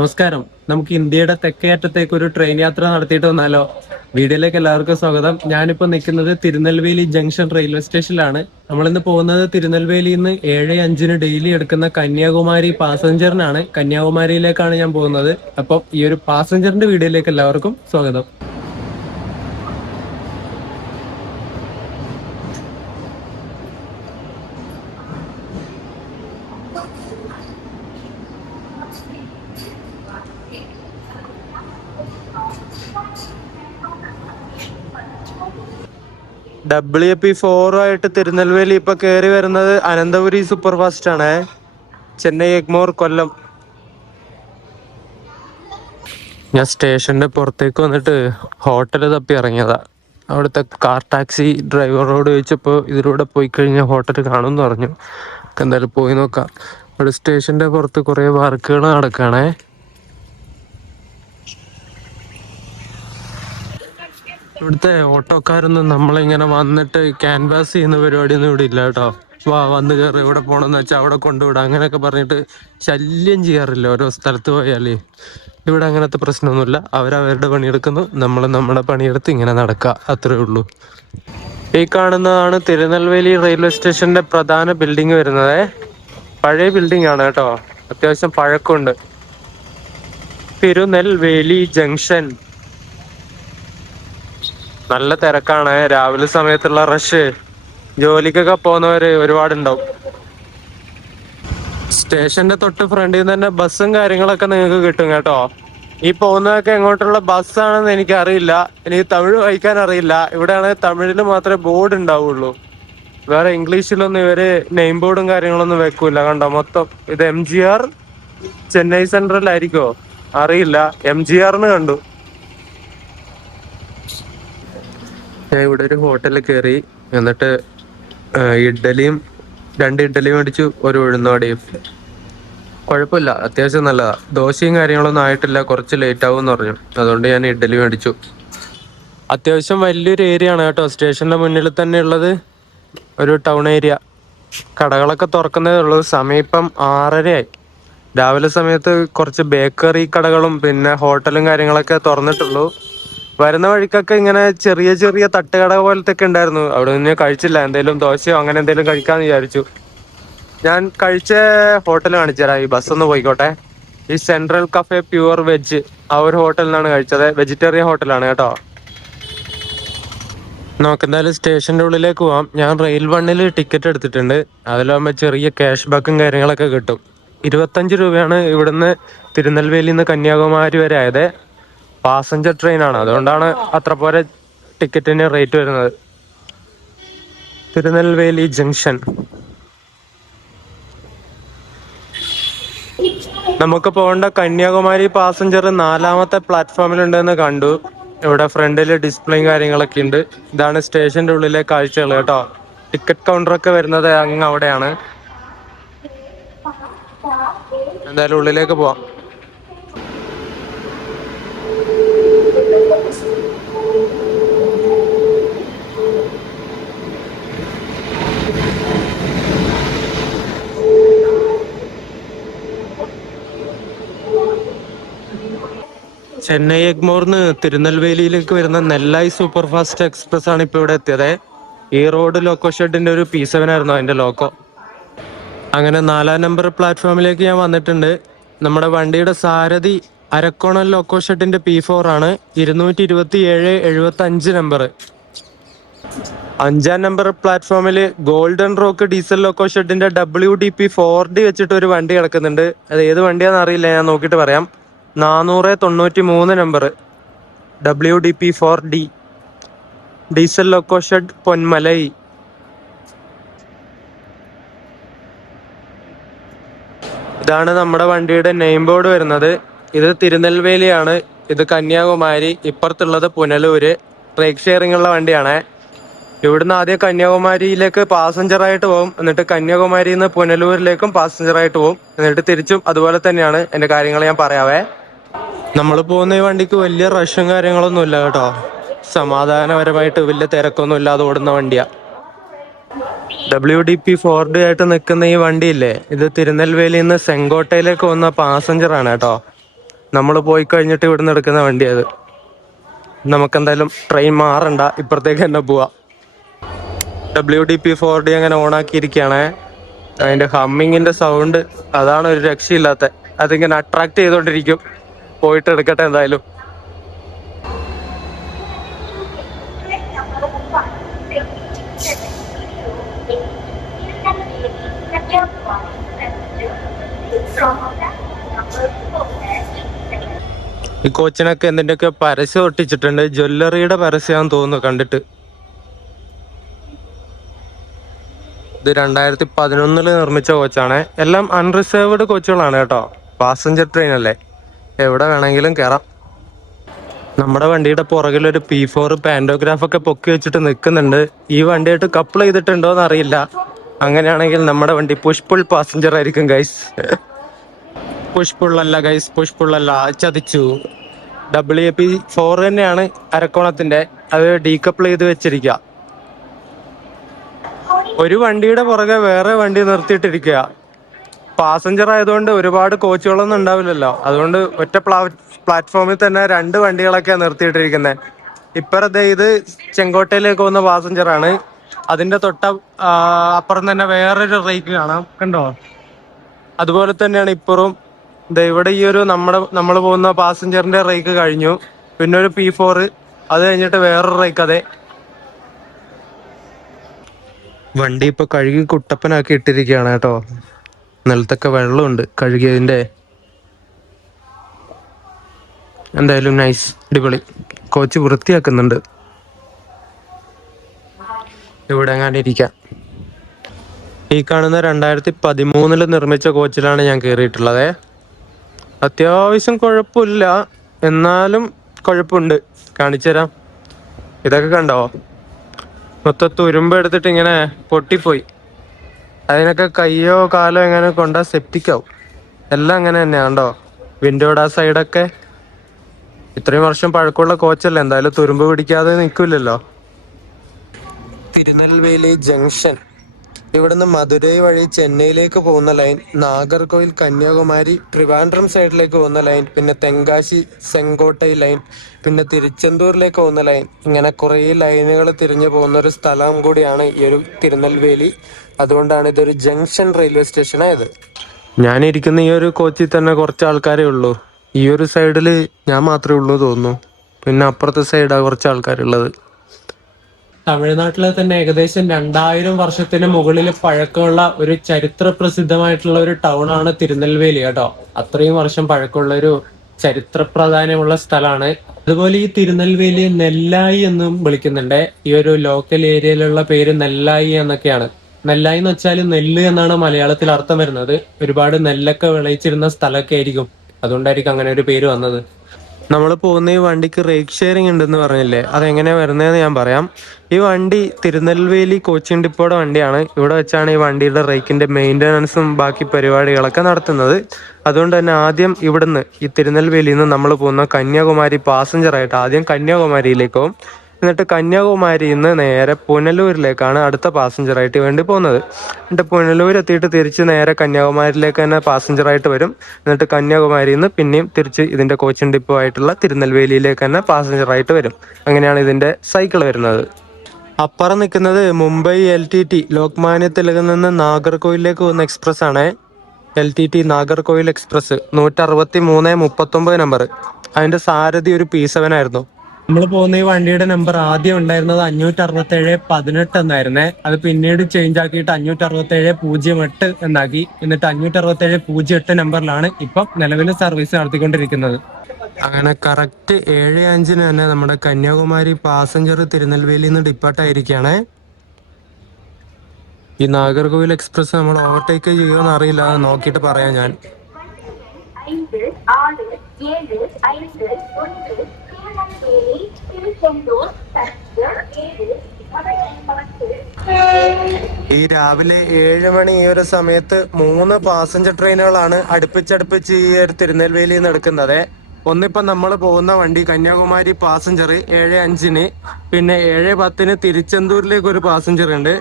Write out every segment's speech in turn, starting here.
നമസ്കാരം. നമുക്ക് ഇന്ത്യയുടെ തെക്കേ അറ്റത്തേക്ക് ഒരു ട്രെയിൻ യാത്ര നടത്തിയിട്ട് വന്നാലോ? വീഡിയോയിലേക്ക് എല്ലാവർക്കും സ്വാഗതം. ഞാനിപ്പോ നിൽക്കുന്നത് തിരുനെൽവേലി ജംഗ്ഷൻ റെയിൽവേ സ്റ്റേഷനിലാണ്. നമ്മളിന്ന് പോകുന്നത് തിരുനെൽവേലിയിൽ നിന്ന് 7:05 ഡെയിലി എടുക്കുന്ന കന്യാകുമാരി പാസഞ്ചറിനാണ്. കന്യാകുമാരിയിലേക്കാണ് ഞാൻ പോകുന്നത്. അപ്പം ഈ ഒരു പാസഞ്ചറിന്റെ വീഡിയോയിലേക്ക് എല്ലാവർക്കും സ്വാഗതം. WP4 തിരുനെൽവേലി ഇപ്പൊ കയറി വരുന്നത് അനന്തപുരി സൂപ്പർ ഫാസ്റ്റ് ആണ്. ചെന്നൈ എഗ്മോർ കൊല്ലം. ഞാൻ സ്റ്റേഷന്റെ പുറത്തേക്ക് വന്നിട്ട് ഹോട്ടൽ തപ്പി ഇറങ്ങിയതാ. അവിടുത്തെ കാർ ടാക്സി ഡ്രൈവറോട് ചോദിച്ചപ്പോൾ ഇതിലൂടെ പോയി കഴിഞ്ഞാൽ ഹോട്ടൽ കാണുമെന്ന് പറഞ്ഞു. എന്തായാലും പോയി നോക്കാം. അവിടെ സ്റ്റേഷന്റെ പുറത്ത് കുറെ വർക്കുകൾ നടക്കുകയാണേ. ഇവിടുത്തെ ഓട്ടോക്കാരൊന്നും നമ്മളിങ്ങനെ വന്നിട്ട് ക്യാൻവാസ് ചെയ്യുന്ന പരിപാടിയൊന്നും ഇവിടെ ഇല്ല കേട്ടോ. വന്ന് കയറി ഇവിടെ പോകണമെന്ന് വെച്ചാൽ അവിടെ കൊണ്ടുവിടാം അങ്ങനെയൊക്കെ പറഞ്ഞിട്ട് ശല്യം ചെയ്യാറില്ല ഓരോ സ്ഥലത്ത് പോയാല്. ഇവിടെ അങ്ങനത്തെ പ്രശ്നമൊന്നുമില്ല. അവരവരുടെ പണിയെടുക്കുന്നു, നമ്മൾ നമ്മുടെ പണിയെടുത്ത് ഇങ്ങനെ നടക്കുക, അത്രേ ഉള്ളൂ. ഈ കാണുന്നതാണ് തിരുനെൽവേലി റെയിൽവേ സ്റ്റേഷന്റെ പ്രധാന ബിൽഡിംഗ് വരുന്നത്. പഴയ ബിൽഡിംഗ് ആണ് കേട്ടോ, അത്യാവശ്യം പഴക്കമുണ്ട്. തിരുനെൽവേലി ജംഗ്ഷൻ. നല്ല തിരക്കാണ് രാവിലെ സമയത്തുള്ള റഷ്. ജോലിക്കൊക്കെ പോകുന്നവര് ഒരുപാടുണ്ടാവും. സ്റ്റേഷന്റെ തൊട്ട് ഫ്രണ്ടിൽ നിന്ന് തന്നെ ബസ്സും കാര്യങ്ങളൊക്കെ നിങ്ങൾക്ക് കിട്ടും കേട്ടോ. ഈ പോകുന്നതൊക്കെ എങ്ങോട്ടുള്ള ബസ്സാണെന്ന് എനിക്ക് അറിയില്ല. എനിക്ക് തമിഴ് വായിക്കാൻ അറിയില്ല. ഇവിടെയാണെങ്കിൽ തമിഴിൽ മാത്രമേ ബോർഡ് ഉണ്ടാവുള്ളൂ. വേറെ ഇംഗ്ലീഷിലൊന്നും ഇവര് നെയിം ബോർഡും കാര്യങ്ങളൊന്നും വെക്കൂല. കണ്ടോ മൊത്തം ഇത് MGR ചെന്നൈ സെൻട്രൽ ആയിരിക്കോ അറിയില്ല. MGRന്ന് കണ്ടു. ഞാൻ ഇവിടെ ഒരു ഹോട്ടലിൽ കയറി. എന്നിട്ട് രണ്ട് ഇഡ്ഡലിയും മേടിച്ചു, ഒരു ഉഴുന്നുവടയും. കുഴപ്പമില്ല, അത്യാവശ്യം നല്ലതാ. ദോശയും കാര്യങ്ങളൊന്നും ആയിട്ടില്ല, കുറച്ച് ലേറ്റ് ആവും എന്ന് പറഞ്ഞു. അതുകൊണ്ട് ഞാൻ ഇഡ്ഡലി മേടിച്ചു. അത്യാവശ്യം വലിയൊരു ഏരിയ ആണ് കേട്ടോ. സ്റ്റേഷന്റെ മുന്നിൽ തന്നെ ഉള്ളത് ഒരു ടൗൺ ഏരിയ. കടകളൊക്കെ തുറക്കുന്നതേ ഉള്ളൂ. സമയം ഇപ്പം 6:30 രാവിലെ സമയത്ത് കുറച്ച് ബേക്കറി കടകളും പിന്നെ ഹോട്ടലും കാര്യങ്ങളൊക്കെ തുറന്നിട്ടുള്ളൂ. വരുന്ന വഴിക്കൊക്കെ ഇങ്ങനെ ചെറിയ ചെറിയ തട്ടുകട പോലത്തെ ഒക്കെ ഉണ്ടായിരുന്നു. അവിടെ നിന്ന് കഴിച്ചില്ല. എന്തെങ്കിലും ദോശയോ അങ്ങനെ എന്തെങ്കിലും കഴിക്കാന്ന് വിചാരിച്ചു. ഞാൻ കഴിച്ച ഹോട്ടൽ കാണിച്ചു തരാം. ഈ ബസ് ഒന്ന് പോയിക്കോട്ടെ. ഈ സെൻട്രൽ കഫേ പ്യുവർ വെജ്, ആ ഒരു ഹോട്ടലിൽ നിന്നാണ് കഴിച്ചത്. വെജിറ്റേറിയൻ ഹോട്ടലാണ് കേട്ടോ. നോക്കെന്തായാലും സ്റ്റേഷന്റെ ഉള്ളിലേക്ക് പോവാം. ഞാൻ റെയിൽ വണ്ണിൽ ടിക്കറ്റ് എടുത്തിട്ടുണ്ട്. അതിലാകുമ്പോൾ ചെറിയ ക്യാഷ് ബാക്കും കാര്യങ്ങളൊക്കെ കിട്ടും. 25 രൂപയാണ് ഇവിടുന്ന് തിരുനെൽവേലിയിൽ നിന്ന് കന്യാകുമാരി വരെ ആയത്. പാസഞ്ചർ ട്രെയിൻ ആണ്, അതുകൊണ്ടാണ് അത്ര പോലെ ടിക്കറ്റിന് റേറ്റ് വരുന്നത്. തിരുനെൽവേലി ജംഗ്ഷൻ. നമുക്ക് പോകേണ്ട കന്യാകുമാരി പാസഞ്ചർ 4ാമത്തെ പ്ലാറ്റ്ഫോമിലുണ്ടെന്ന് കണ്ടു. ഇവിടെ ഫ്രണ്ടില് ഡിസ്പ്ലേയും കാര്യങ്ങളൊക്കെ ഉണ്ട്. ഇതാണ് സ്റ്റേഷന്റെ ഉള്ളിലെ കാഴ്ചകൾ കേട്ടോ. ടിക്കറ്റ് കൗണ്ടറൊക്കെ വരുന്നത് അങ്ങ് അവിടെയാണ്. എന്തായാലും ഉള്ളിലേക്ക് പോവാം. ചെന്നൈ എഗ്മോർന്ന് തിരുനെൽവേലിയിലേക്ക് വരുന്ന നെല്ലായി സൂപ്പർ ഫാസ്റ്റ് എക്സ്പ്രസ് ആണ് ഇപ്പൊ ഇവിടെ എത്തിയത്. ഈ റോഡ് ലോക്കോ ഷെഡിന്റെ ഒരു P7 ആയിരുന്നു അതിന്റെ ലോക്കോ. അങ്ങനെ 4ാം നമ്പർ പ്ലാറ്റ്ഫോമിലേക്ക് ഞാൻ വന്നിട്ടുണ്ട്. നമ്മുടെ വണ്ടിയുടെ സാരഥി അരക്കോണൽ ലോക്കോ ഷെഡിന്റെ P4 ആണ്. 227/75 നമ്പർ. 5ാം നമ്പർ പ്ലാറ്റ്ഫോമിൽ ഗോൾഡൻ റോക്ക് ഡീസൽ ലോക്കോ ഷെഡിന്റെ WDP4D വെച്ചിട്ട് ഒരു വണ്ടി കിടക്കുന്നുണ്ട്. അത് ഏത് വണ്ടിയാണെന്ന് അറിയില്ല, ഞാൻ നോക്കിയിട്ട് പറയാം. 493 number WDP4D diesel loco shed Ponmalai. ഇതാണ് നമ്മുടെ വണ്ടിയുടെ നെയിം ബോർഡ് വരുന്നത്. ഇത് തിരുനെൽവേലിയാണ്, ഇത് കന്യാകുമാരി, ഇപ്പുറത്തുള്ളത് പുനലൂര്. ട്രേക്ക് ഷെയറിംഗ് ഉള്ള വണ്ടിയാണ്. ഇവിടുന്ന് ആദ്യം കന്യാകുമാരിയിലേക്ക് പാസഞ്ചറായിട്ട് പോകും, എന്നിട്ട് കന്യാകുമാരിയിൽ നിന്ന് പുനലൂരിലേക്കും പാസഞ്ചറായിട്ട് പോകും, എന്നിട്ട് തിരിച്ചും അതുപോലെ തന്നെയാണ്. എൻ്റെ കാര്യങ്ങൾ ഞാൻ പറയാവേ. നമ്മൾ പോകുന്ന ഈ വണ്ടിക്ക് വലിയ റഷും കാര്യങ്ങളൊന്നും ഇല്ല കേട്ടോ. സമാധാനപരമായിട്ട് വലിയ തിരക്കൊന്നും ഇല്ലാതെ ഓടുന്ന വണ്ടിയാ. WDP4D നിൽക്കുന്ന ഈ വണ്ടിയില്ലേ, ഇത് തിരുനെൽവേലിയിൽ നിന്ന് സെങ്കോട്ടയിലേക്ക് പോകുന്ന പാസഞ്ചർ ആണ് കേട്ടോ. നമ്മൾ പോയി കഴിഞ്ഞിട്ട് ഇവിടുന്ന് എടുക്കുന്ന വണ്ടി അത്. നമുക്കെന്തായാലും ട്രെയിൻ മാറണ്ട, ഇപ്പുറത്തേക്ക് തന്നെ പോവാം. WD-P4D അങ്ങനെ ഓണാക്കിയിരിക്കുകയാണേ. അതിൻ്റെ ഹമ്മിങ്ങിൻ്റെ സൗണ്ട് അതാണ് ഒരു രക്ഷയില്ലാത്ത. അതിങ്ങനെ അട്രാക്ട് ചെയ്തുകൊണ്ടിരിക്കും. പോയിട്ട് എടുക്കട്ടെ എന്തായാലും. ഈ കോച്ചിനൊക്കെ എന്തിൻ്റെയൊക്കെ പരസ്യം ഒട്ടിച്ചിട്ടുണ്ട്. ജ്വല്ലറിയുടെ പരസ്യമാണെന്ന് തോന്നുന്നു കണ്ടിട്ട്. ഇത് 2011 നിർമ്മിച്ച കോച്ചാണ്. എല്ലാം അൺറിസർവ്ഡ് കോച്ചുകളാണ് കേട്ടോ. പാസഞ്ചർ ട്രെയിൻ അല്ലേ, എവിടെ വേണമെങ്കിലും കയറാം. നമ്മുടെ വണ്ടിയുടെ പുറകിലൊരു P4 പാൻഡോഗ്രാഫ് ഒക്കെ പൊക്കി വെച്ചിട്ട് നിൽക്കുന്നുണ്ട്. ഈ വണ്ടിയായിട്ട് കപ്പിൾ ചെയ്തിട്ടുണ്ടോന്ന് അറിയില്ല. അങ്ങനെയാണെങ്കിൽ നമ്മുടെ വണ്ടി പുഷ്പുൾ പാസഞ്ചർ ആയിരിക്കും ഗൈസ്. പുഷ്പുള്ളല്ല ഗൈസ്, പുഷ്പുള്ളല്ല, ചതിച്ചു. WP4 തന്നെയാണ് അരക്കോണത്തിന്റെ. അത് ഡീകപ്പിൾ ചെയ്ത് വെച്ചിരിക്കുക. ഒരു വണ്ടിയുടെ പുറകെ വേറെ വണ്ടി നിർത്തിയിട്ടിരിക്കുക. പാസഞ്ചർ ആയതുകൊണ്ട് ഒരുപാട് കോച്ചുകളൊന്നും ഉണ്ടാവില്ലല്ലോ. അതുകൊണ്ട് ഒറ്റ പ്ലാറ്റ്ഫോമിൽ തന്നെ 2 വണ്ടികളൊക്കെ നിർത്തിയിട്ടിരിക്കുന്നത്. ഇപ്പറത്തെ ഇത് ചെങ്കോട്ടയിലേക്ക് പോകുന്ന പാസഞ്ചറാണ്. അതിന്റെ അപ്പുറം തന്നെ വേറൊരു റേക്ക് കാണാം, കണ്ടോ? അതുപോലെ തന്നെയാണ് ഇപ്പുറം. ഇവിടെ ഈ ഒരു നമ്മൾ പോകുന്ന പാസഞ്ചറിന്റെ റേക്ക് കഴിഞ്ഞു. പിന്നെ ഒരു P4, അത് കഴിഞ്ഞിട്ട് വേറൊരു റേക്ക്. അതെ, വണ്ടി ഇപ്പൊ കഴുകി കുട്ടപ്പനാക്കി ഇട്ടിരിക്കുകയാണ് കേട്ടോ. നിലത്തൊക്കെ വെള്ളമുണ്ട് കഴുകിയതിന്റെ. എന്തായാലും നൈസ്, അടിപൊളി. കോച്ച് വൃത്തിയാക്കുന്നുണ്ട്. ഇവിടെ എങ്ങാണ്ട് ഇരിക്കാം. ഈ കാണുന്ന 2013 നിർമ്മിച്ച കോച്ചിലാണ് ഞാൻ കയറിയിട്ടുള്ളത്. അത്യാവശ്യം കുഴപ്പമില്ല, എന്നാലും കുഴപ്പമുണ്ട്. കാണിച്ചു തരാം. ഇതൊക്കെ കണ്ടോ? മൊത്തം തുരുമ്പ് എടുത്തിട്ട് ഇങ്ങനെ പൊട്ടിപ്പോയി. അതിനൊക്കെ കയ്യോ കാലോ എങ്ങനെ കൊണ്ടാ സെപ്റ്റിക്കാവും. എല്ലാം അങ്ങനെ തന്നെയാ, കണ്ടോ? വിൻഡോയുടെ ആ സൈഡൊക്കെ. ഇത്രയും വർഷം പഴക്കമുള്ള കോച്ചല്ലേ, എന്തായാലും തുരുമ്പ് പിടിക്കാതെ നിൽക്കില്ലല്ലോ. തിരുനെൽവേലി ജംഗ്ഷൻ. ഇവിടുന്ന് മധുരൈ വഴി ചെന്നൈയിലേക്ക് പോകുന്ന ലൈൻ, നാഗർകോയിൽ കന്യാകുമാരി ട്രിവാൻഡ്രം സൈഡിലേക്ക് പോകുന്ന ലൈൻ, പിന്നെ തെങ്കാശി ചെങ്കോട്ടൈ ലൈൻ, പിന്നെ തിരുച്ചെന്തൂരിലേക്ക് പോകുന്ന ലൈൻ. ഇങ്ങനെ കുറേ ലൈനുകൾ തിരിഞ്ഞു പോകുന്ന ഒരു സ്ഥലം കൂടിയാണ് ഈ ഒരു തിരുനെൽവേലി. അതുകൊണ്ടാണ് ഇതൊരു ജംഗ്ഷൻ റെയിൽവേ സ്റ്റേഷൻ ആയത്. ഞാനിരിക്കുന്ന ഈ ഒരു കോച്ചിൽ തന്നെ കുറച്ച് ആൾക്കാരേ ഉള്ളൂ. ഈ ഒരു സൈഡിൽ ഞാൻ മാത്രമേ ഉള്ളൂ തോന്നുന്നു. പിന്നെ അപ്പുറത്തെ സൈഡാണ് കുറച്ച് ആൾക്കാരുള്ളത്. തമിഴ്നാട്ടിലെ തന്നെ ഏകദേശം 2000 വർഷത്തിന് മുകളിൽ പഴക്കമുള്ള ഒരു ചരിത്ര പ്രസിദ്ധമായിട്ടുള്ള ഒരു ടൗൺ ആണ് തിരുനെൽവേലി കേട്ടോ. അത്രയും വർഷം പഴക്കമുള്ള ഒരു ചരിത്ര പ്രാധാന്യമുള്ള സ്ഥലമാണ്. അതുപോലെ ഈ തിരുനെൽവേലി നെല്ലായി എന്നും വിളിക്കുന്നുണ്ട്. ഈ ഒരു ലോക്കൽ ഏരിയയിലുള്ള പേര് നെല്ലായി എന്നൊക്കെയാണ്. നെല്ലായി എന്ന് വെച്ചാൽ നെല്ല് എന്നാണ് മലയാളത്തിൽ അർത്ഥം വരുന്നത്. ഒരുപാട് നെല്ലൊക്കെ വിളയിച്ചിരുന്ന സ്ഥലമൊക്കെ ആയിരിക്കും. അതുകൊണ്ടായിരിക്കും അങ്ങനെ ഒരു പേര് വന്നത്. നമ്മൾ പോകുന്ന ഈ വണ്ടിക്ക് റേക്ക് ഷെയറിംഗ് ഉണ്ടെന്ന് പറഞ്ഞില്ലേ, അതെങ്ങനെയാണ് വരുന്നതെന്ന് ഞാൻ പറയാം. ഈ വണ്ടി തിരുനെൽവേലി കോച്ചിങ് ഡിപ്പോയുടെ വണ്ടിയാണ്. ഇവിടെ വെച്ചാണ് ഈ വണ്ടിയുടെ റേക്കിന്റെ മെയിൻ്റനൻസും ബാക്കി പരിപാടികളൊക്കെ നടത്തുന്നത്. അതുകൊണ്ട് തന്നെ ആദ്യം ഇവിടുന്ന് ഈ തിരുനെൽവേലിയിൽ നിന്ന് നമ്മൾ പോകുന്ന കന്യാകുമാരി പാസഞ്ചറായിട്ട് ആദ്യം കന്യാകുമാരിയിലേക്ക് പോകും. എന്നിട്ട് കന്യാകുമാരിയിൽ നിന്ന് നേരെ പുനലൂരിലേക്കാണ് അടുത്ത പാസഞ്ചറായിട്ട് വേണ്ടി പോകുന്നത്. എന്നിട്ട് പുനലൂർ എത്തിയിട്ട് തിരിച്ച് നേരെ കന്യാകുമാരിയിലേക്ക് തന്നെ പാസഞ്ചറായിട്ട് വരും. എന്നിട്ട് കന്യാകുമാരിയിൽ നിന്ന് പിന്നെയും തിരിച്ച് ഇതിൻ്റെ കോച്ചിങ് ഡിപ്പോ ആയിട്ടുള്ള തിരുനെൽവേലിയിലേക്ക് തന്നെ പാസഞ്ചറായിട്ട് വരും. അങ്ങനെയാണ് ഇതിൻ്റെ സൈക്കിൾ വരുന്നത്. അപ്പുറം നിൽക്കുന്നത് മുംബൈ LTT ലോക്മാന്യ തിലകിൽ നിന്ന് നാഗർകോയിലേക്ക് പോകുന്ന എക്സ്പ്രസ് ആണ്. LTT Nagercoil express 16339 number. അതിൻ്റെ സാരഥി ഒരു P7 ആയിരുന്നു. നമ്മൾ പോകുന്ന ഈ വണ്ടിയുടെ നമ്പർ ആദ്യം ഉണ്ടായിരുന്നത് 56718 എന്നായിരുന്നേ. അത് പിന്നീട് ചേഞ്ച് ആക്കിയിട്ട് 56708 എന്നാക്കി. എന്നിട്ട് 56708 നമ്പറിലാണ് ഇപ്പം നിലവിൽ സർവീസ് നടത്തിക്കൊണ്ടിരിക്കുന്നത്. അങ്ങനെ കറക്റ്റ് 7:05 തന്നെ നമ്മുടെ കന്യാകുമാരി പാസഞ്ചർ തിരുനെൽവേലിയിൽ നിന്ന് ഡിപ്പാർട്ടായിരിക്കുകയാണ്. ഈ നാഗർകോവിൽ എക്സ്പ്രസ് നമ്മൾ ഓവർടേക്ക് ചെയ്യുമെന്ന് അറിയില്ല, നോക്കിയിട്ട് പറയാം ഞാൻ. ഈ രാവിലെ 7 മണി ഈ ഒരു സമയത്ത് 3 പാസഞ്ചർ ട്രെയിനുകളാണ് അടുപ്പിച്ചടുപ്പിച്ച് ഈ ഒരു തിരുനെൽവേലിയിൽ നിന്ന് എടുക്കുന്നത്. ഒന്നിപ്പം നമ്മൾ പോകുന്ന വണ്ടി കന്യാകുമാരി പാസഞ്ചർ 7:05-ന്, പിന്നെ 7:10-ന് തിരുച്ചെന്തൂരിലേക്ക് ഒരു പാസഞ്ചർ ഉണ്ട്.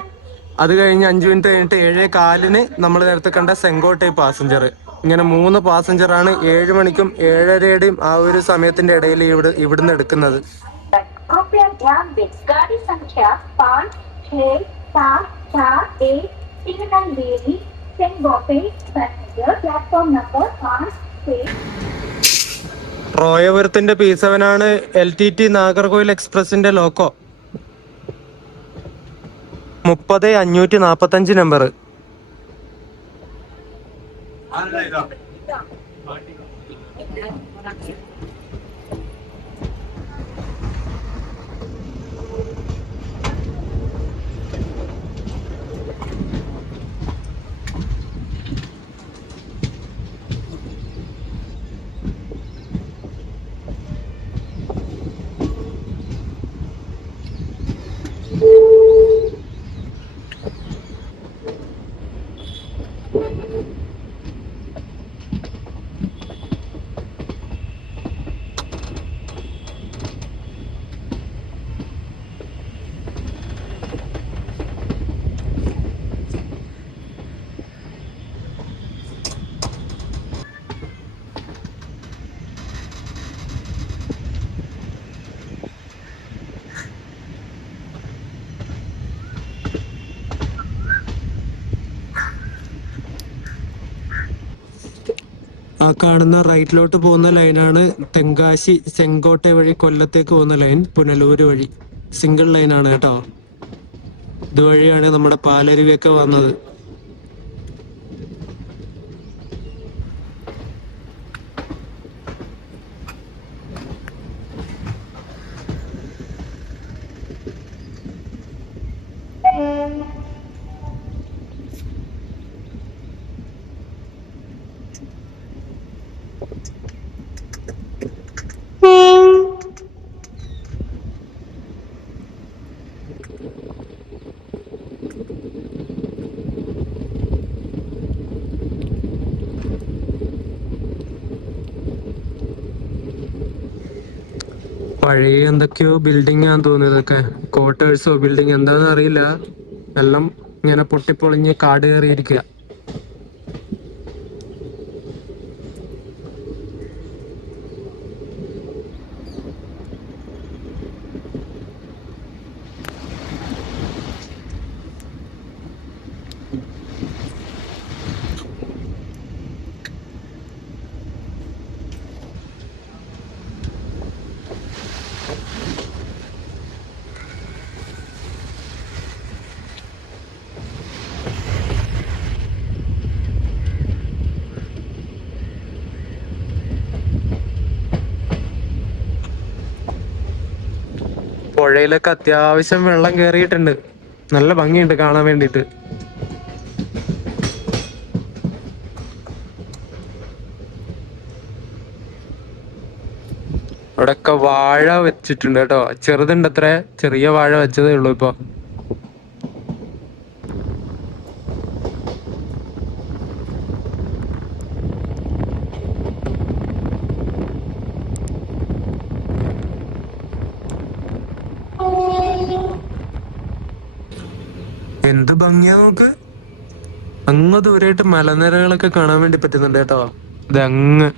അത് കഴിഞ്ഞ് 5 മിനിറ്റ് കഴിഞ്ഞിട്ട് 7:15-ന് നമ്മൾ നേരത്തെ കണ്ട ചെങ്കോട്ടൈ പാസഞ്ചർ. ഇങ്ങനെ 3 പാസഞ്ചറാണ് 7 മണിക്കും 7:30യുടെയും ആ ഒരു സമയത്തിന്റെ ഇടയിൽ ഇവിടുന്ന് എടുക്കുന്നത്. कृपया ध्यान दें गाड़ी संख्या 5, 6, 7, 8 Tirunelveli Sengottai passenger platform number 5 റോയപുരത്തിന്റെ P7 ആണ് LTT നാഗർകോയിൽ എക്സ്പ്രസിന്റെ ലോക്കോ. 30545 നമ്പർ. ആ കാണുന്ന റൈറ്റിലോട്ട് പോകുന്ന ലൈനാണ് തെങ്കാശി ചെങ്കോട്ടെ വഴി കൊല്ലത്തേക്ക് പോകുന്ന ലൈൻ. പുനലൂര് വഴി സിംഗിൾ ലൈനാണ് കേട്ടോ. ഇതുവഴിയാണ് നമ്മുടെ പാലരുവിയൊക്കെ വന്നത്. പഴയ എന്തൊക്കെയോ ബിൽഡിംഗ് ആണെന്ന് തോന്നുന്നു. ഇതൊക്കെ ക്വാർട്ടേഴ്സോ ബിൽഡിംഗ് എന്താണെന്ന് അറിയില്ല. എല്ലാം ഇങ്ങനെ പൊട്ടിപ്പൊളിഞ്ഞ് കാട് കയറിയിരിക്കുക. പുഴയിലൊക്കെ അത്യാവശ്യം വെള്ളം കയറിയിട്ടുണ്ട്. നല്ല ഭംഗിയുണ്ട് കാണാൻ വേണ്ടിയിട്ട്. ഇവിടെയൊക്കെ വാഴ വെച്ചിട്ടുണ്ട് കേട്ടോ. ചെറുതുണ്ട്, അത്ര ചെറിയ വാഴ വെച്ചതേ ഉള്ളൂ ഇപ്പൊ. എന്ത് ഭംഗിയാ നോക്ക്. അങ്ങ് ദൂരായിട്ട് മലനിരകളൊക്കെ കാണാൻ വേണ്ടി പറ്റുന്നുണ്ട് കേട്ടോ. ഇതങ്ങ്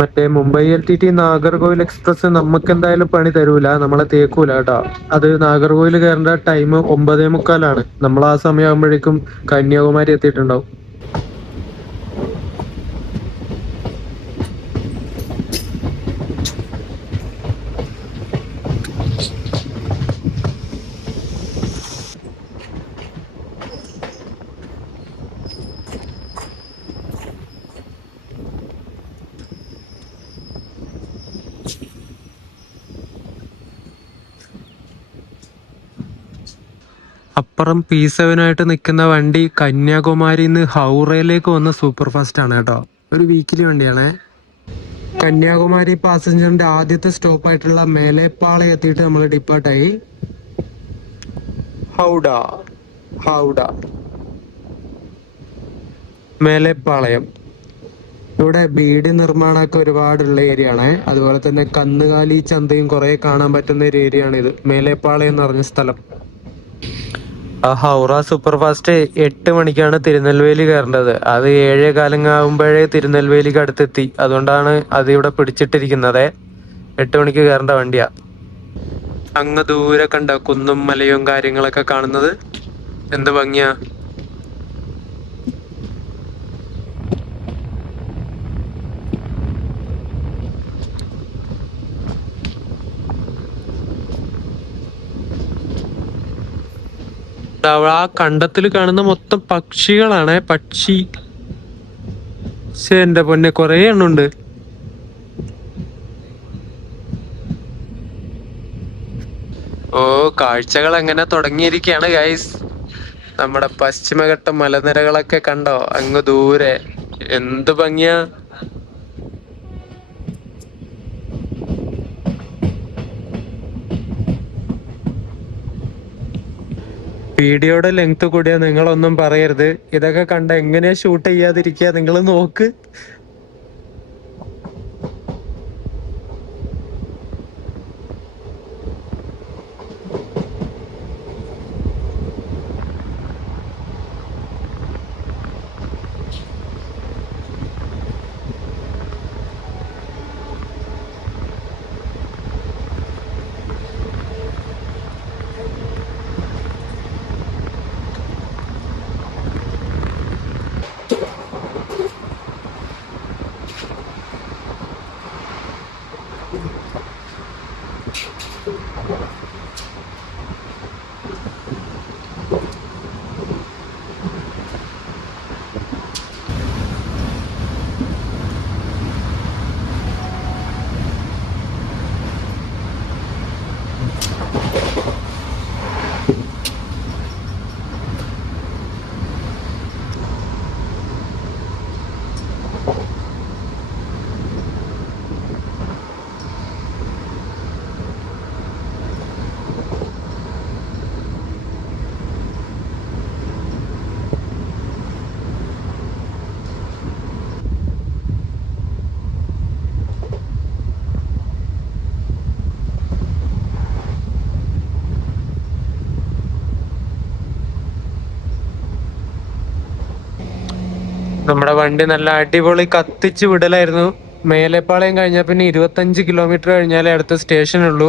മറ്റേ മുംബൈ LTT നാഗർകോയിൽ എക്സ്പ്രസ് നമുക്ക് എന്തായാലും പണി തരൂല, നമ്മളെ തേക്കൂല കേട്ടോ. അത് നാഗർകോയിൽ കയറേണ്ട ടൈം 9:45. നമ്മൾ ആ സമയമാകുമ്പോഴേക്കും കന്യാകുമാരി എത്തിയിട്ടുണ്ടാവും. അപ്പുറം P7 ആയിട്ട് നിൽക്കുന്ന വണ്ടി കന്യാകുമാരിന്ന് ഹൗറയിലേക്ക് വന്ന സൂപ്പർ ഫാസ്റ്റ് ആണ് കേട്ടോ. ഒരു വീക്കിലി വണ്ടിയാണേ. കന്യാകുമാരി പാസഞ്ചറിന്റെ ആദ്യത്തെ സ്റ്റോപ്പ് ആയിട്ടുള്ള മേലെപ്പാള എത്തിയിട്ട് നമ്മൾ ഡിപ്പാർട്ടായി. ഹൗഡ ഹൗഡ മേലെപ്പാളയം ഇവിടെ ബീഡി നിർമ്മാണമൊക്കെ ഒരുപാടുള്ള ഏരിയ ആണ്. അതുപോലെ തന്നെ കന്നുകാലി ചന്തയും കുറെ കാണാൻ പറ്റുന്ന ഒരു ഏരിയ ആണ് ഇത്. മേലേപ്പാളയം എന്ന് പറഞ്ഞ സ്ഥലം. ആ ഹൗറ സൂപ്പർ ഫാസ്റ്റ് 8 മണിക്കാണ് തിരുനെൽവേലി കയറേണ്ടത്. അത് 7:15 തിരുനെൽവേലിക്ക് അടുത്തെത്തി. അതുകൊണ്ടാണ് അത് ഇവിടെ പിടിച്ചിട്ടിരിക്കുന്നത്. 8 മണിക്ക് കയറേണ്ട വണ്ടിയാ. അങ്ങ് ദൂരെ കണ്ട കുന്നും മലയും കാര്യങ്ങളൊക്കെ കാണുന്നത് എന്ത് ഭംഗിയാ. ആ കണ്ടത്തിൽ കാണുന്ന മൊത്തം പക്ഷികളാണ്. പക്ഷി എന്റെ പൊന്നെ കൊറേ എണ്ണുണ്ട്. ഓ, കാഴ്ചകൾ എങ്ങനെ തുടങ്ങിയിരിക്കുകയാണ് ഗൈസ്. നമ്മുടെ പശ്ചിമഘട്ട മലനിരകളൊക്കെ കണ്ടോ അങ്ങ് ദൂരെ, എന്ത് ഭംഗിയാ. വീഡിയോയുടെ ലെങ്ത് കൂടിയാ നിങ്ങളൊന്നും പറയരുത്. ഇതൊക്കെ കണ്ട എങ്ങനെയാ ഷൂട്ട് ചെയ്യാതിരിക്കുക, നിങ്ങൾ നോക്ക്. നമ്മുടെ വണ്ടി നല്ല അടിപൊളി കത്തിച്ച് വിടലായിരുന്നു. മേലെപ്പാളയം കഴിഞ്ഞാൽ പിന്നെ 25 കിലോമീറ്റർ കഴിഞ്ഞാലേ അടുത്ത സ്റ്റേഷൻ ഉള്ളൂ.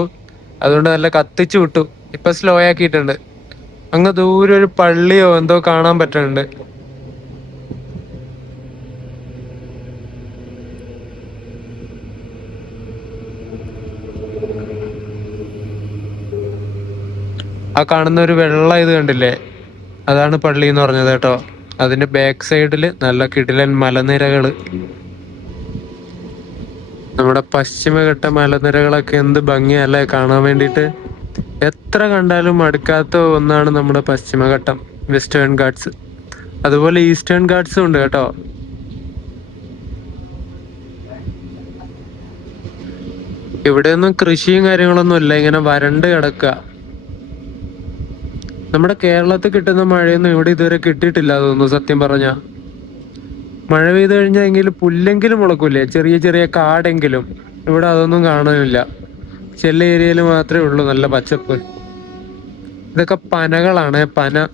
അതുകൊണ്ട് നല്ല കത്തിച്ച് വിട്ടു. ഇപ്പൊ സ്ലോ ആക്കിയിട്ടുണ്ട്. അങ്ങ് ദൂരെ ഒരു പള്ളിയോ എന്തോ കാണാൻ പറ്റുന്നുണ്ട്. ആ കാണുന്ന ഒരു വെള്ള ഇത് കണ്ടില്ലേ, അതാണ് പള്ളി എന്ന് പറഞ്ഞത് കേട്ടോ. അതിന്റെ ബാക്ക് സൈഡില് നല്ല കിടിലൻ മലനിരകള്. നമ്മുടെ പശ്ചിമഘട്ട മലനിരകളൊക്കെ എന്ത് ഭംഗിയല്ലേ കാണാൻ വേണ്ടിയിട്ട്. എത്ര കണ്ടാലും മടുക്കാത്ത ഒന്നാണ് നമ്മുടെ പശ്ചിമഘട്ടം, വെസ്റ്റേൺ ഗാട്സ്. അതുപോലെ ഈസ്റ്റേൺ ഗാട്സും ഉണ്ട് കേട്ടോ. ഇവിടെയൊന്നും കൃഷിയും കാര്യങ്ങളൊന്നും ഇല്ല, ഇങ്ങനെ വരണ്ട് കിടക്കുക. നമ്മുടെ കേരളത്തിൽ കിട്ടുന്ന മഴയൊന്നും ഇവിടെ ഇതുവരെ കിട്ടിയിട്ടില്ല തോന്നുന്നു സത്യം പറഞ്ഞ. മഴ പെയ്തു കഴിഞ്ഞാൽ എങ്കിലും പുല്ലെങ്കിലും മുളക്കൂലേ, ചെറിയ ചെറിയ കാടെങ്കിലും. ഇവിടെ അതൊന്നും കാണാനില്ല. ചില ഏരിയയിൽ മാത്രമേ ഉള്ളൂ നല്ല പച്ചപ്പ്. ഇതൊക്കെ പനകളാണ്, പന.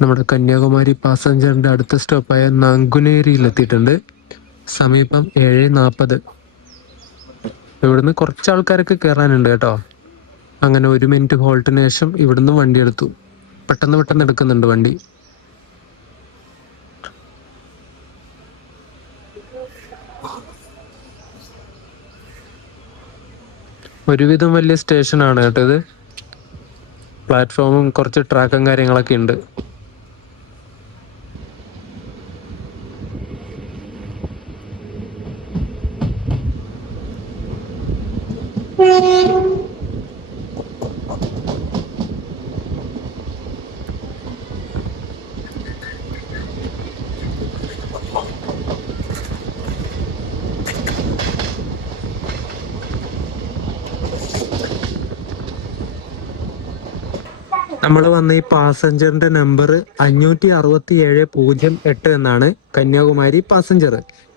നമ്മുടെ കന്യാകുമാരി പാസഞ്ചറിന്റെ അടുത്ത സ്റ്റോപ്പായ നങ്കുനേരിയിൽ എത്തിയിട്ടുണ്ട്. സമീപം 7:40. ഇവിടുന്ന് കുറച്ച് ആൾക്കാരൊക്കെ കയറാനുണ്ട് കേട്ടോ. അങ്ങനെ 1 മിനിറ്റ് ഹോൾട്ടിന് ശേഷം ഇവിടുന്ന് വണ്ടി എടുത്തു. പെട്ടെന്ന് എടുക്കുന്നുണ്ട് വണ്ടി. ഒരുവിധം വലിയ സ്റ്റേഷനാണ് കേട്ടോ ഇത്. പ്ലാറ്റ്ഫോമും കുറച്ച് ട്രാക്കും കാര്യങ്ങളൊക്കെ ഉണ്ട്. നമ്മൾ വന്ന ഈ പാസഞ്ചറിന്റെ നമ്പർ 56708 എന്നാണ്. കന്യാകുമാരി പാസഞ്ചർ.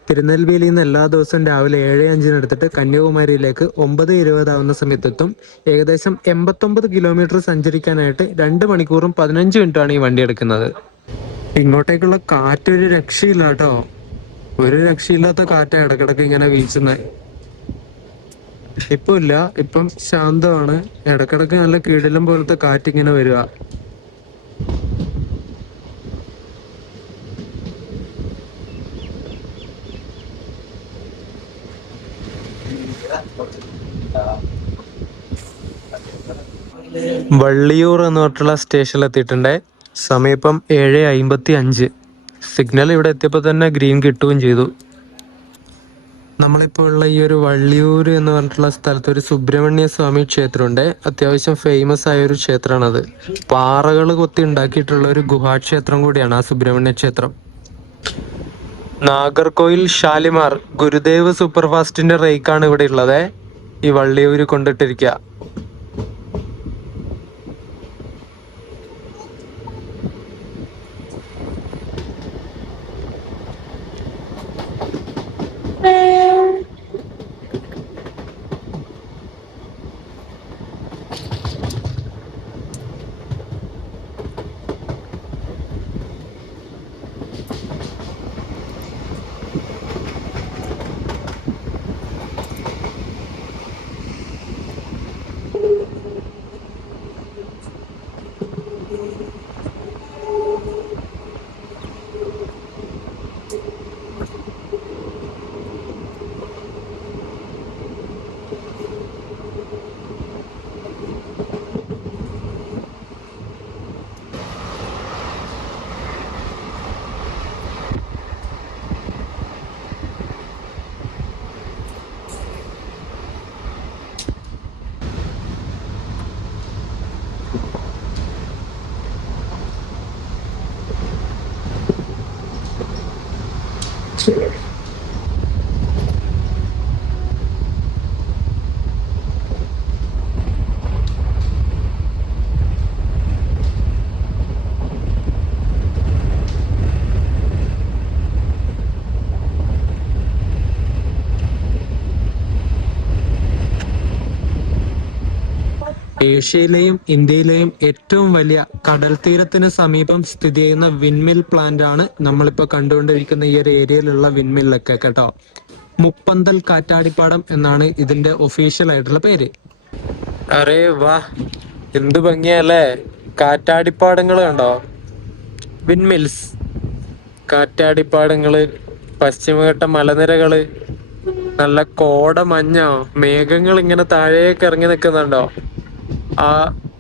തിരുനെൽവേലിയിൽ നിന്ന് എല്ലാ ദിവസവും രാവിലെ 7:05 എടുത്തിട്ട് കന്യാകുമാരിയിലേക്ക് 9:20 ആവുന്ന സമയത്തെത്തും. ഏകദേശം 89 കിലോമീറ്റർ സഞ്ചരിക്കാനായിട്ട് 2 മണിക്കൂറും 15 മിനിറ്റാണ് ഈ വണ്ടി എടുക്കുന്നത്. ഇങ്ങോട്ടേക്കുള്ള കാറ്റ് ഒരു രക്ഷയില്ല കേട്ടോ. ഒരു രക്ഷയില്ലാത്ത കാറ്റാ ഇടക്കിടക്ക് ഇങ്ങനെ വീശുന്നത്. ഇപ്പൊ ഇല്ല, ഇപ്പം ശാന്തമാണ്. ഇടക്കിടക്ക് നല്ല കിടിലം പോലത്തെ കാറ്റിങ്ങനെ വരിക. വള്ളിയൂർ എന്ന് പറഞ്ഞിട്ടുള്ള സ്റ്റേഷനിൽ എത്തിയിട്ടുണ്ട്. സമയം ഇപ്പം 7:55. സിഗ്നൽ ഇവിടെ എത്തിയപ്പോൾ തന്നെ ഗ്രീൻ കിട്ടുകയും ചെയ്തു. നമ്മളിപ്പോൾ ഉള്ള ഈ ഒരു വള്ളിയൂർ എന്ന് പറഞ്ഞിട്ടുള്ള സ്ഥലത്ത് ഒരു സുബ്രഹ്മണ്യ സ്വാമി ക്ഷേത്രമുണ്ട്. അത്യാവശ്യം ഫേമസ് ആയ ഒരു ക്ഷേത്രമാണത്. പാറകൾ കൊത്തി ഉണ്ടാക്കിയിട്ടുള്ള ഒരു ഗുഹാക്ഷേത്രം കൂടിയാണ് ആ സുബ്രഹ്മണ്യ ക്ഷേത്രം. നാഗർകോയിൽ ഷാലിമാർ ഗുരുദേവ് സൂപ്പർ ഫാസ്റ്റിന്റെ റേക്കാണ് ഇവിടെ ഉള്ളത്. ഈ വള്ളിയൂര് കൊണ്ടിട്ടിരിക്കുക. ഏഷ്യയിലെയും ഇന്ത്യയിലെയും ഏറ്റവും വലിയ കടൽ തീരത്തിന് സമീപം സ്ഥിതി ചെയ്യുന്ന വിൻമിൽ പ്ലാന്റ് ആണ് നമ്മളിപ്പോൾ കണ്ടുകൊണ്ടിരിക്കുന്ന ഈ ഒരു ഏരിയയിലുള്ള വിൻമില്ലൊക്കെ കേട്ടോ. മുപ്പന്തൽ കാറ്റാടിപ്പാടം എന്നാണ് ഇതിന്റെ ഒഫീഷ്യൽ ആയിട്ടുള്ള പേര്. അറേ വാ, എന്ത് ഭംഗിയല്ലേ! കാറ്റാടിപ്പാടങ്ങൾ കണ്ടോ? വിൻമിൽസ്, കാറ്റാടിപ്പാടങ്ങള്, പശ്ചിമഘട്ട മലനിരകള്, നല്ല കോട മഞ്ഞോ, മേഘങ്ങൾ ഇങ്ങനെ താഴേക്ക് ഇറങ്ങി നിൽക്കുന്നുണ്ടോ? ആ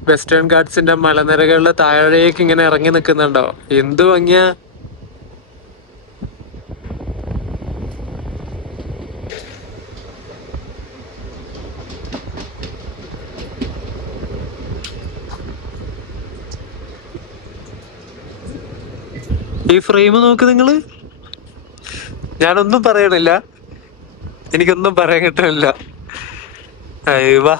വെസ്റ്റേൺ ഗാട്സിന്റെ മലനിരകളിൽ താഴേക്ക് ഇങ്ങനെ ഇറങ്ങി നിൽക്കുന്നുണ്ടോ? എന്ത് ഭംഗിയാ! ഈ ഫ്രെയിം നോക്ക് നിങ്ങള്. ഞാനൊന്നും പറയണില്ല, എനിക്കൊന്നും പറയാൻ കിട്ടുന്നില്ല. അയ്യവാ,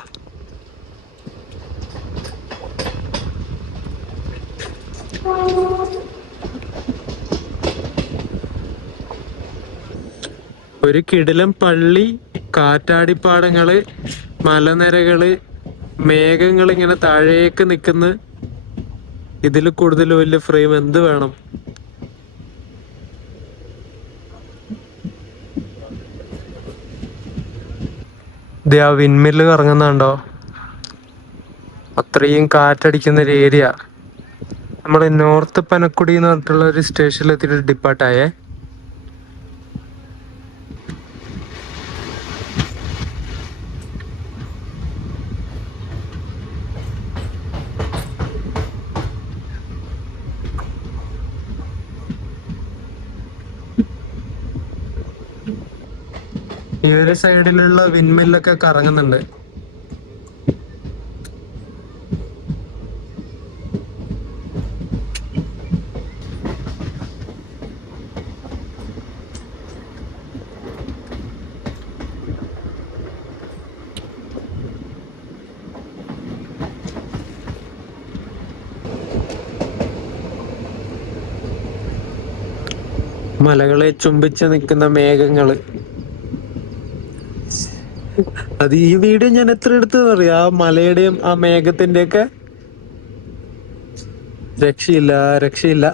ഒരു കിടിലം പള്ളി, കാറ്റാടിപ്പാടങ്ങള്, മലനിരകള്, മേഘങ്ങൾ ഇങ്ങനെ താഴേക്ക് നിൽക്കുന്ന, ഇതിൽ കൂടുതൽ വലിയ ഫ്രെയിം എന്ത് വേണം? ഇത് ആ വിൻമില്ല് കറങ്ങുന്നുണ്ടോ? അത്രയും കാറ്റടിക്കുന്ന ഒരു ഏരിയ. നമ്മുടെ നോർത്ത് പനക്കുടി എന്ന് പറഞ്ഞിട്ടുള്ള ഒരു സ്റ്റേഷനിൽ എത്തിയിട്ട് ഡിപ്പാർട്ടായേ. ഈ ഒരു സൈഡിലുള്ള വിൻമില്ലൊക്കെ കറങ്ങുന്നുണ്ട്. മലകളെ ചുംബിച്ച് നിൽക്കുന്ന മേഘങ്ങള്. അത് ഈ വീഡിയോ ഞാൻ എത്ര എടുത്തെന്ന് അറിയാം, ആ മലയുടെയും ആ മേഘത്തിന്റെ ഒക്കെ. രക്ഷയില്ല, രക്ഷയില്ല.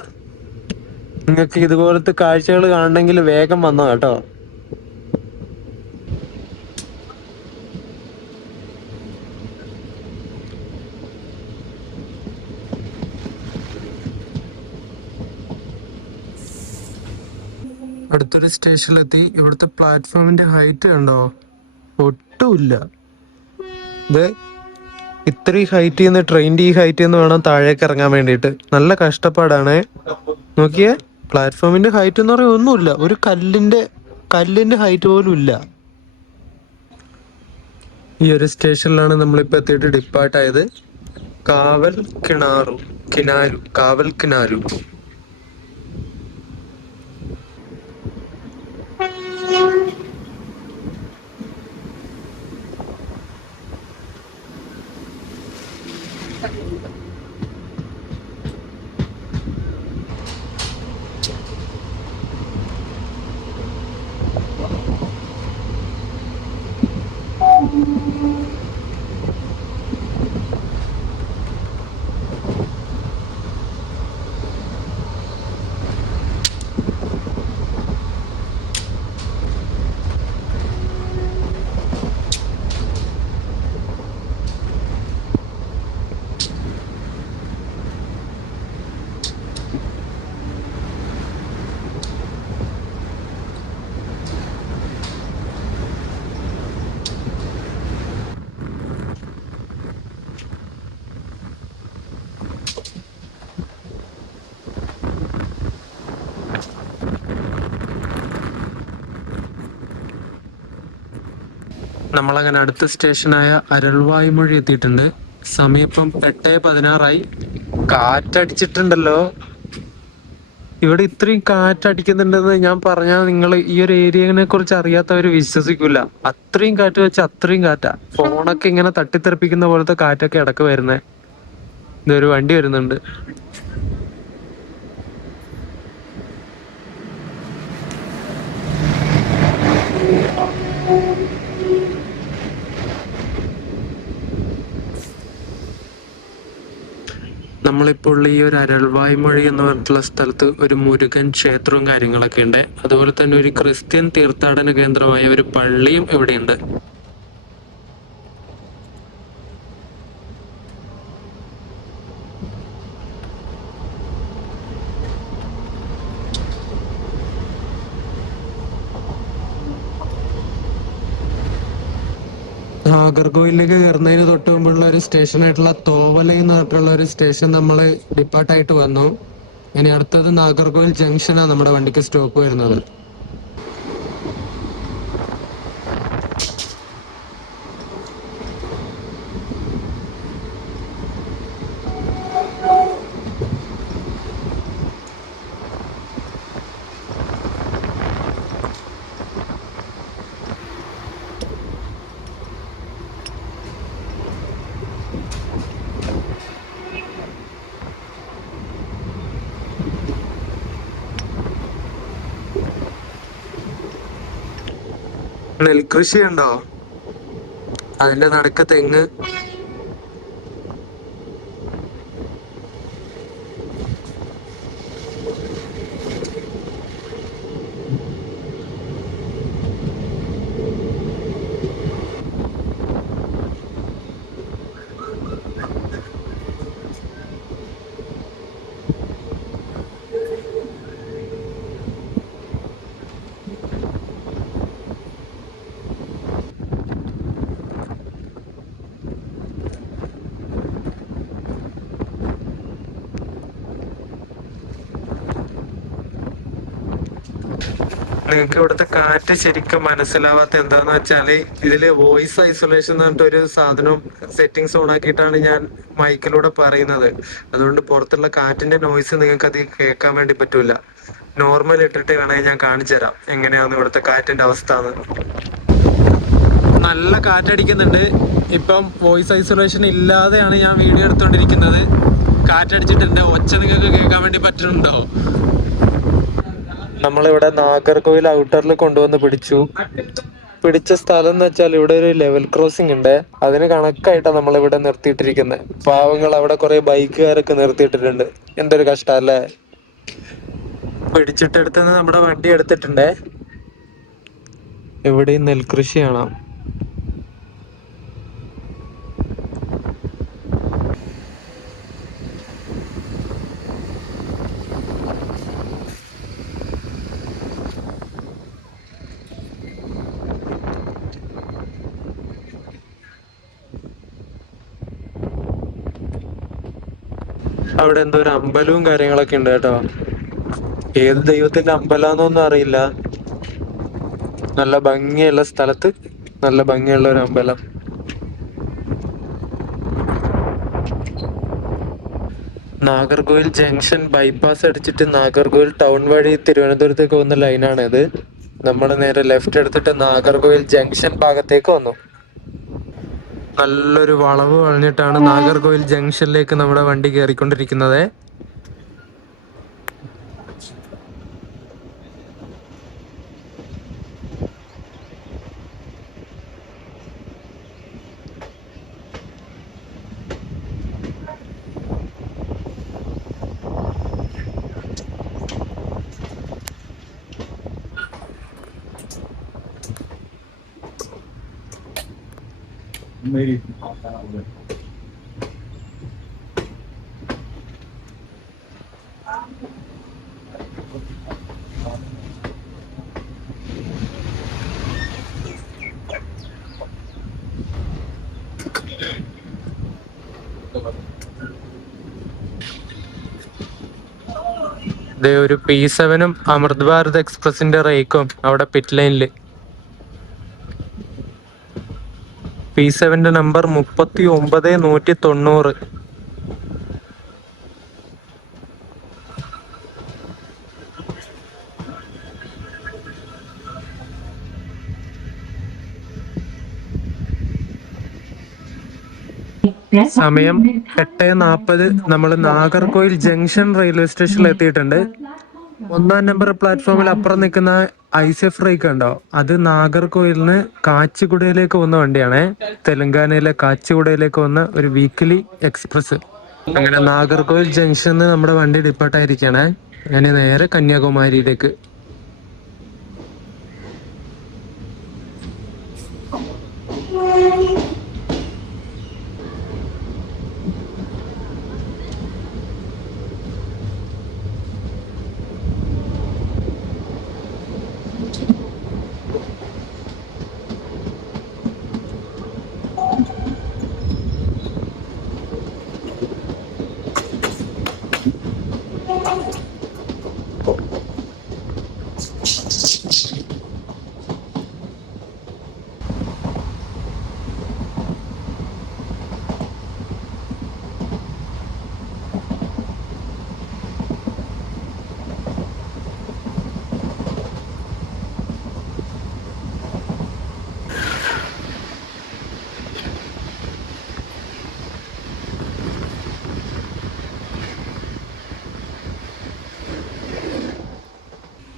നിങ്ങൾക്ക് ഇതുപോലത്തെ കാഴ്ചകൾ കാണണമെങ്കിൽ വേഗം വന്നോ കേട്ടോ. അടുത്തൊരു സ്റ്റേഷനിലെത്തി. ഇവിടുത്തെ പ്ലാറ്റ്ഫോമിന്റെ ഹൈറ്റ് കണ്ടോ? ഒട്ടുമില്ല. ഇത് ഇത്രയും ഹൈറ്റിൽ നിന്ന് ട്രെയിനിന്റെ ഈ ഹൈറ്റിൽ നിന്ന് വേണം താഴേക്ക് ഇറങ്ങാൻ വേണ്ടിയിട്ട്. നല്ല കഷ്ടപ്പാടാണ്. നോക്കിയേ, പ്ലാറ്റ്ഫോമിന്റെ ഹൈറ്റ് എന്ന് പറയാൻ ഒന്നുമില്ല. ഒരു കല്ലിന്റെ ഹൈറ്റ് പോലും ഇല്ല. ഈ ഒരു സ്റ്റേഷനിലാണ് നമ്മളിപ്പോ എത്തിയിട്ട് ഡിപ്പാർട്ട് ആയത്. കാവൽ കിണാറു കാവൽ കിണാരു. നമ്മളങ്ങനെ അടുത്ത സ്റ്റേഷനായ അരൾവായ്മൊഴി എത്തിയിട്ടുണ്ട്. സമയം ഇപ്പം 8:16 കാറ്റടിച്ചിട്ടുണ്ടല്ലോ. ഇവിടെ ഇത്രയും കാറ്റടിക്കുന്നുണ്ടെന്ന് ഞാൻ പറഞ്ഞാൽ നിങ്ങൾ ഈ ഒരു ഏരിയനെ കുറിച്ച് അറിയാത്തവര് വിശ്വസിക്കൂല. അത്രയും കാറ്റ് വെച്ച് അത്രയും കാറ്റാ. ഫോണൊക്കെ ഇങ്ങനെ തട്ടിത്തെറിപ്പിക്കുന്ന പോലത്തെ കാറ്റൊക്കെ ഇടക്ക് വരുന്നേ. ഇതൊരു വണ്ടി വരുന്നുണ്ട്. നമ്മളിപ്പോൾ ഈ ഒരു അരൾവായ്മൊഴി എന്ന് പറഞ്ഞിട്ടുള്ള സ്ഥലത്ത് ഒരു മുരുകൻ ക്ഷേത്രവും കാര്യങ്ങളൊക്കെ ഉണ്ട്. അതുപോലെ തന്നെ ഒരു ക്രിസ്ത്യൻ തീർത്ഥാടന കേന്ദ്രമായ ഒരു പള്ളിയും ഇവിടെയുണ്ട്. നാഗർകോവിലേക്ക് കയറുന്നതിന് തൊട്ട് മുമ്പുള്ള ഒരു സ്റ്റേഷനായിട്ടുള്ള തോവല എന്ന് പറഞ്ഞിട്ടുള്ള ഒരു സ്റ്റേഷൻ നമ്മൾ ഡിപ്പാർട്ടായിട്ട് വന്നു. ഇനി അടുത്തത് നാഗർകോവിൽ ജംഗ്ഷനാണ് നമ്മുടെ വണ്ടിക്ക് സ്റ്റോപ്പ് വരുന്നത്. നെൽകൃഷി ഉണ്ടോ? അതിന്റെ നടുക്ക് തെങ്ങ്. നിങ്ങൾക്ക് ഇവിടുത്തെ കാറ്റ് ശരിക്കും മനസ്സിലാവാത്ത എന്താന്ന് വെച്ചാല്, ഇതില് വോയിസ് ഐസൊലേഷൻ എന്ന് പറഞ്ഞിട്ട് ഒരു സാധനം സെറ്റിങ്സ് ഓൺ ആക്കിയിട്ടാണ് ഞാൻ മൈക്കിലൂടെ പറയുന്നത്. അതുകൊണ്ട് പുറത്തുള്ള കാറ്റിന്റെ നോയ്സ് നിങ്ങൾക്ക് അത് കേൾക്കാൻ വേണ്ടി പറ്റൂല. നോർമൽ ഇട്ടിട്ട് വേണമെങ്കിൽ ഞാൻ കാണിച്ചു തരാം എങ്ങനെയാണ് ഇവിടുത്തെ കാറ്റിന്റെ അവസ്ഥ. നല്ല കാറ്റടിക്കുന്നുണ്ട്. ഇപ്പം വോയിസ് ഐസൊലേഷൻ ഇല്ലാതെയാണ് ഞാൻ വീഡിയോ എടുത്തോണ്ടിരിക്കുന്നത്. കാറ്റടിച്ചിട്ട് എന്റെ ഒച്ച നിങ്ങൾക്ക് കേൾക്കാൻ വേണ്ടി പറ്റുന്നുണ്ടോ? നമ്മളിവിടെ നാഗർകോവിൽ ഔട്ടറിൽ കൊണ്ടുവന്ന് പിടിച്ചു. പിടിച്ച സ്ഥലം എന്ന് വെച്ചാൽ ഇവിടെ ഒരു ലെവൽ ക്രോസിംഗ് ഉണ്ട്. അതിന് കണക്കായിട്ടാണ് നമ്മളിവിടെ നിർത്തിയിട്ടിരിക്കുന്നത്. പാവങ്ങൾ അവിടെ കുറെ ബൈക്കുകാരൊക്കെ നിർത്തിയിട്ടിട്ടുണ്ട്. എന്തൊരു കഷ്ടല്ലേ. പിടിച്ചിട്ടെടുത്തുനിന്ന് നമ്മുടെ വണ്ടി എടുത്തിട്ടുണ്ടേ. എവിടെയും നെൽകൃഷി കാണാം. അവിടെ എന്തോ ഒരു അമ്പലവും കാര്യങ്ങളൊക്കെ ഉണ്ട് കേട്ടോ. ഏത് ദൈവത്തിന്റെ അമ്പലാന്നൊന്നും അറിയില്ല. നല്ല ഭംഗിയുള്ള സ്ഥലത്ത് നല്ല ഭംഗിയുള്ള ഒരു അമ്പലം. നാഗർകോവിൽ ജംഗ്ഷൻ ബൈപ്പാസ് അടിച്ചിട്ട് നാഗർകോവിൽ ടൗൺ വഴി തിരുവനന്തപുരത്തേക്ക് പോകുന്ന ലൈനാണ് ഇത്. നമ്മൾ നേരെ ലെഫ്റ്റ് എടുത്തിട്ട് നാഗർകോവിൽ ജംഗ്ഷൻ ഭാഗത്തേക്ക് വന്നു. നല്ലൊരു വളവ് വളഞ്ഞിട്ടാണ് നാഗർകോവിൽ ജംഗ്ഷനിലേക്ക് നമ്മുടെ വണ്ടി കയറിക്കൊണ്ടിരിക്കുന്നത്. ഒരു P7 അമൃത് ഭാരത് എക്സ്പ്രസിന്റെ റേക്കും അവിടെ പിറ്റ് ലൈനില്. P7 number 39,190. സമയം 8:40. നമ്മൾ നാഗർകോവിൽ ജംഗ്ഷൻ റെയിൽവേ സ്റ്റേഷനിൽ എത്തിയിട്ടുണ്ട്. 1-ാം നമ്പർ പ്ലാറ്റ്ഫോമിൽ അപ്പുറം നിൽക്കുന്ന ICF റേക്ക് ഉണ്ടോ, അത് നാഗർകോവിലിന് കാച്ചിഗുഡയിലേക്ക് പോകുന്ന വണ്ടിയാണ്. തെലങ്കാനയിലെ കാച്ചിഗുഡയിലേക്ക് പോകുന്ന ഒരു വീക്കിലി എക്സ്പ്രസ്. അങ്ങനെ നാഗർകോവിൽ ജംഗ്ഷനിൽ നമ്മുടെ വണ്ടി ഡിപ്പാർട്ടായിരിക്കാണ്. ഞാൻ നേരെ കന്യാകുമാരിയിലേക്ക്.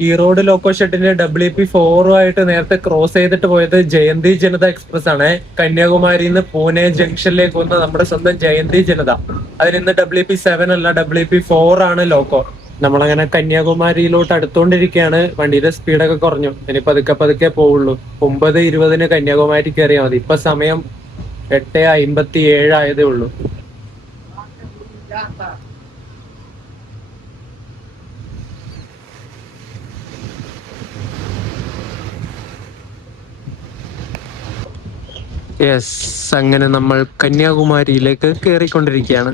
ഈ റോഡ് ലോക്കോ ഷെഡിന്റെ WP4 നേരത്തെ ക്രോസ് ചെയ്തിട്ട് പോയത് ജയന്തി ജനത എക്സ്പ്രസ് ആണ്. കന്യാകുമാരിയിൽ നിന്ന് പൂനെ ജംഗ്ഷനിലേക്ക് വന്ന നമ്മുടെ സ്വന്തം ജയന്തി ജനത. അതിന് WP7 അല്ല, WP4 ആണ് ലോക്കോ. നമ്മളങ്ങനെ കന്യാകുമാരിയിലോട്ട് അടുത്തോണ്ടിരിക്കുകയാണ്. വണ്ടിയുടെ സ്പീഡൊക്കെ കുറഞ്ഞു. ഇനി പതുക്കെ പതുക്കെ പോവുള്ളൂ. 9:20 കന്യാകുമാരി കയറിയാൽ മതി. ഇപ്പൊ സമയം 8:57 ആയതേ ഉള്ളൂ. യെസ്, അങ്ങനെ നമ്മൾ കന്യാകുമാരിയിലേക്ക് കയറിക്കൊണ്ടിരിക്കുകയാണ്.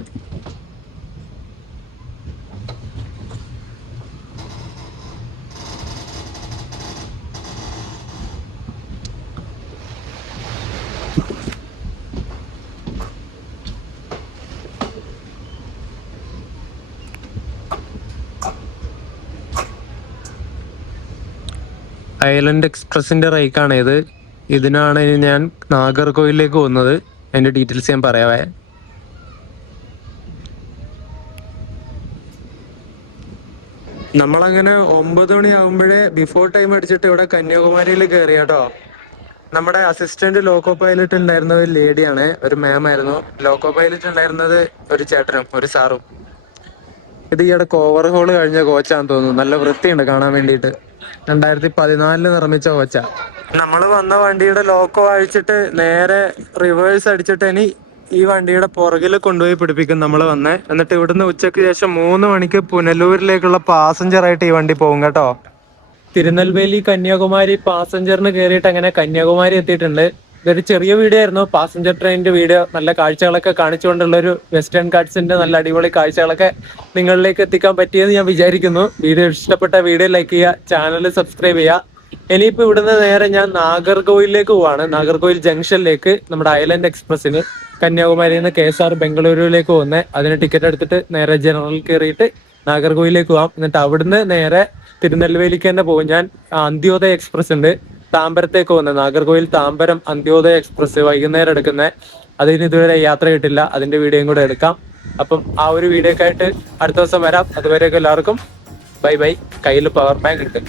ഐലൻഡ് എക്സ്പ്രസിന്റെ റൈക്കാണ് ഇത്. ഇതിനാണ് ഞാൻ നാഗർകോവിലേക്ക് പോകുന്നത്. അതിന്റെ ഡീറ്റെയിൽസ് ഞാൻ പറയാവേ. നമ്മളങ്ങനെ 9 മണി ആകുമ്പോഴേ ബിഫോർ ടൈം അടിച്ചിട്ട് ഇവിടെ കന്യാകുമാരിയിൽ കയറി കേട്ടോ. നമ്മുടെ അസിസ്റ്റന്റ് ലോക്കോ പൈലറ്റ് ഉണ്ടായിരുന്നത് ഒരു ലേഡിയാണ്, ഒരു മാം ആയിരുന്നു. ലോക്കോ പൈലറ്റ് ഉണ്ടായിരുന്നത് ഒരു ചേട്ടനും ഒരു സാറും. ഇത് ഈയിടക്ക് ഓവർഹോൾ കഴിഞ്ഞ കോച്ചാന്ന് തോന്നുന്നു. നല്ല വൃത്തിയുണ്ട് കാണാൻ വേണ്ടിയിട്ട്. 2014 നിർമ്മിച്ച കോച്ച. നമ്മൾ വന്ന വണ്ടിയുടെ ലോക്കോ അഴിച്ചിട്ട് നേരെ റിവേഴ്സ് അടിച്ചിട്ട് ഇനി ഈ വണ്ടിയുടെ പുറകിൽ കൊണ്ടുപോയി പിടിപ്പിക്കും നമ്മൾ വന്നേ. എന്നിട്ട് ഇവിടുന്ന് ഉച്ചയ്ക്ക് ശേഷം 3 മണിക്ക് പുനലൂരിലേക്കുള്ള പാസഞ്ചർ ആയിട്ട് ഈ വണ്ടി പോകും കേട്ടോ. തിരുനെൽവേലി കന്യാകുമാരി പാസഞ്ചറിന് കയറിയിട്ട് അങ്ങനെ കന്യാകുമാരി എത്തിയിട്ടുണ്ട്. ഇതൊരു ചെറിയ വീഡിയോ ആയിരുന്നു, പാസഞ്ചർ ട്രെയിനിന്റെ വീഡിയോ. നല്ല കാഴ്ചകളൊക്കെ കാണിച്ചുകൊണ്ടുള്ള ഒരു വെസ്റ്റേൺ ഗാട്സിന്റെ നല്ല അടിപൊളി കാഴ്ചകളൊക്കെ നിങ്ങളിലേക്ക് എത്തിക്കാൻ പറ്റിയെന്ന് ഞാൻ വിചാരിക്കുന്നു. വീഡിയോ ഇഷ്ടപ്പെട്ട വീഡിയോ ലൈക്ക് ചെയ്യുക, ചാനൽ സബ്സ്ക്രൈബ് ചെയ്യുക. ഇനിയിപ്പോ ഇവിടുന്ന് നേരെ ഞാൻ നാഗർകോവിലേക്ക് പോവാണ്. നാഗർകോവിൽ ജംഗ്ഷനിലേക്ക് നമ്മുടെ ഐലൻഡ് എക്സ്പ്രസിന് കന്യാകുമാരിയിൽ നിന്ന് KSR ബംഗളൂരുവിലേക്ക് പോകുന്നത്. അതിന് ടിക്കറ്റ് എടുത്തിട്ട് നേരെ ജനറൽ കയറിയിട്ട് നാഗർകോവിലേക്ക് പോവാം. എന്നിട്ട് അവിടുന്ന് നേരെ തിരുനെൽവേലിക്ക് തന്നെ പോകും ഞാൻ. അന്ത്യോദയ എക്സ്പ്രസ് ഉണ്ട് താമ്പരത്തേക്ക് പോകുന്നത്. നാഗർകോവിൽ താമ്പരം അന്ത്യോദയ എക്സ്പ്രസ് വൈകുന്നേരം എടുക്കുന്നത്. അതിന് ഇതുവരെ യാത്ര കിട്ടില്ല, അതിന്റെ വീഡിയോയും കൂടെ എടുക്കാം. അപ്പം ആ ഒരു വീഡിയോ ഒക്കെ ആയിട്ട് അടുത്ത ദിവസം വരാം. അതുവരെയൊക്കെ എല്ലാവർക്കും ബൈ ബൈ. കയ്യിൽ പവർ ബാങ്ക് ഉണ്ട്.